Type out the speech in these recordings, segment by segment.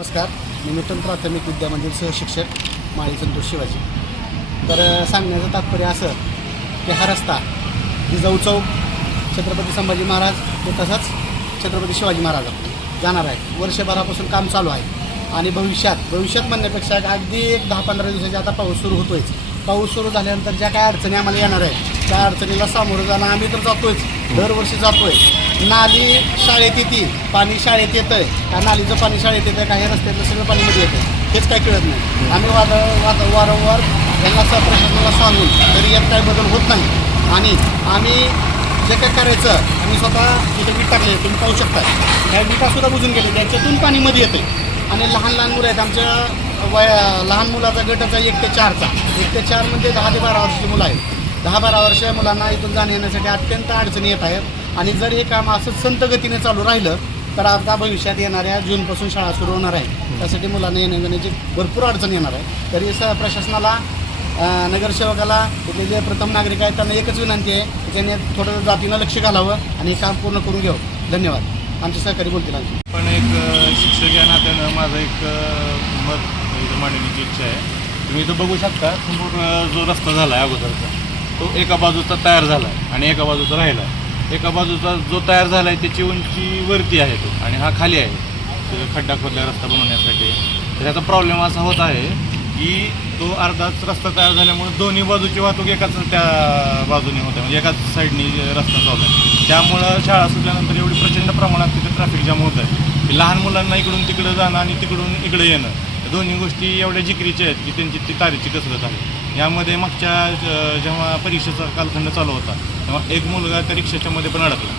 नमस्कार, मी नूतन प्राथमिक विद्यामंदिर सहशिक्षक माळी संतोष शिवाजी. तर सांगण्याचं तात्पर्य असं की हा रस्ता जिजाऊ चौक, छत्रपती संभाजी महाराज तो तसाच छत्रपती शिवाजी महाराज जाणार आहे. वर्षभरापासून काम चालू आहे आणि भविष्यात म्हणण्यापेक्षा अगदी एक 10-15 दिवसाच्या आता पाऊस सुरू होतोयच. पाऊस सुरू झाल्यानंतर ज्या काय अडचणी आम्हाला येणार आहेत त्या अडचणीला सामोरं जाणं आम्ही तर जातोयच, दरवर्षी जातोय. नाली शाळेत येते, पाणी शाळेत येतं आहे का, नालीचं पाणी शाळेत येतं काही रस्त्यातलं सगळं पाणीमध्ये येतं, हेच काय कळत नाही. आम्ही वारंवार यांना प्रशासनाला सांगून तरी यात काय बदल होत नाही. आणि आम्ही जे काय करायचं आम्ही स्वतः तिथे वीट टाकले, तुम्ही पाहू शकता त्या विटासुद्धा बुजून गेले, त्याच्यातून पाणी मध्ये येतं. आणि लहान मुलं आहेत आमच्या लहान मुलाचा गटाचा 1 ते 4चा 1 ते 4 म्हणजे 10 ते 12 वर्षाची मुलं आहेत. 10-12 वर्षीय मुलांना इथून जाण्या येण्यासाठी अत्यंत अडचणी येत आहेत. आणि जर हे काम असंच संत गतीने चालू राहिलं तर आता भविष्यात येणाऱ्या जूनपासून शाळा सुरू होणार आहे, त्यासाठी मुलांना येण्या जाण्याची भरपूर अडचण येणार आहे. तरी प्रशासनाला, नगरसेवकाला, तिथले जे प्रथम नागरिक आहेत त्यांना एकच विनंती आहे की त्यांनी थोडं जातीनं लक्ष घालावं आणि हे काम पूर्ण करून घ्यावं. धन्यवाद. आमचे सहकारी बोलतील. आमची पण एक शिक्षक या नात्यानं माझं एक मत मांडण्याची इच्छा आहे. तुम्ही इथं बघू शकता समोर जो रस्ता झाला आहे अगोदरचा तो एका बाजूचा तयार झाला आहे आणि एका बाजूचा राहिला आहे. एका बाजूचा जो तयार झाला आहे त्याची उंची वरती आहे तो आणि हा खाली आहे खड्डा खोदला रस्ता बनवण्यासाठी. तर त्याचा प्रॉब्लेम असा होत आहे की तो अर्धाच रस्ता तयार झाल्यामुळे दोन्ही बाजूची वाहतूक एकाच त्या बाजूने होते, म्हणजे एकाच साईडनी रस्ता चालू आहे. त्यामुळं शाळा सुटल्यानंतर एवढी प्रचंड प्रमाणात तिथे ट्रॅफिक जाम होत आहे की लहान मुलांना इकडून तिकडं जाणं आणि तिकडून इकडे येणं, दोन्ही गोष्टी एवढ्या जिकरीच्या आहेत की त्यांची ती तारीची कसरत आहे. यामध्ये मागच्या जेव्हा परीक्षेचा कालखंड चालू होता तेव्हा एक मुलगा त्या रिक्षाच्या मध्ये पण अडकला.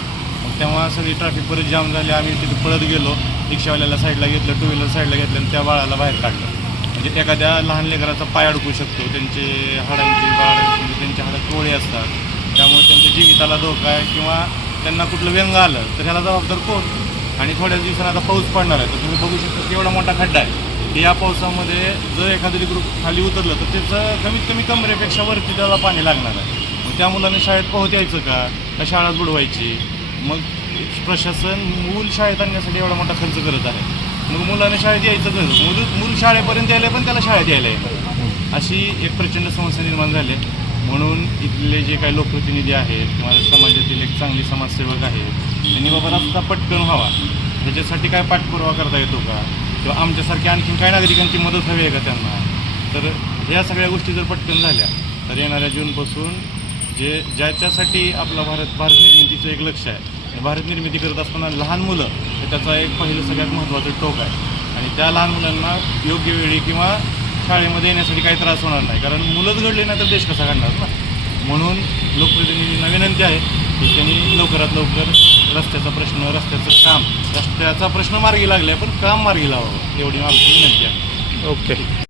मग तेव्हा सगळी ट्रॅफिक परत जाम झाली. आम्ही तिथे पळत गेलो, रिक्षावाल्याला साईडला घेतलं, 2 व्हीलर साईडला घेतलं आणि त्या बाळाला बाहेर काढलं. म्हणजे एखाद्या लहान लेकराचा पाय अडकू शकतो, त्यांचे हाडांची वाढ म्हणजे त्यांचे हाडं कोवळे असतात, त्यामुळे त्यांच्या जीविताला धोका आहे किंवा त्यांना कुठलं व्यंग आलं तर ह्याला जबाबदार कोण. आणि थोड्याच दिवसांनी आता पाऊस पडणार आहे, तर तुम्ही बघू शकता की एवढा मोठा खड्डा आहे की या पावसामध्ये जर एखादं लेकरू खाली उतरलं तर त्याचं कमीत कमी कमरेपेक्षा वरती त्याला पाणी लागणार आहे. मग त्या मुलांनी शाळेत पोहोच यायचं का शाळाच बुडवायची. मग प्रशासन मूल शाळेत आणण्यासाठी एवढा मोठा खर्च करत आहे, मग मुलांना शाळेत यायचं कसं, मूल शाळेपर्यंत यायला पण त्याला शाळेत यायला येणार, अशी एक प्रचंड समस्या निर्माण झाली. म्हणून इथले जे काही लोकप्रतिनिधी आहेत किंवा समाजातील एक चांगली समाजसेवक आहेत त्यांनी बाबा रस्ता पटकन व्हावा ह्याच्यासाठी काय पाठपुरावा करता येतो का, किंवा आमच्यासारख्या आणखीन काय नागरिकांची मदत हवी आहे का त्यांना. तर ह्या सगळ्या गोष्टी जर पटकन झाल्या तर येणाऱ्या जूनपासून ज्याच्यासाठी आपला भारत निर्मितीचं एक लक्ष आहे, भारत निर्मिती करत असताना लहान मुलं हे त्याचा एक पहिलं सगळ्यात महत्त्वाचं टोक आहे. आणि त्या लहान मुलांना योग्य वेळी किंवा शाळेमध्ये येण्यासाठी काही त्रास होणार नाही, कारण मुलंच घडले नाही तर देश कसा घडणार ना. म्हणून लोकप्रतिनिधींना विनंती आहे की त्यांनी लवकरात लवकर रस्त्याचा प्रश्न मार्गी लागला आहे पण काम मार्गी लावावं, एवढी आमची विनंती आहे. ओके.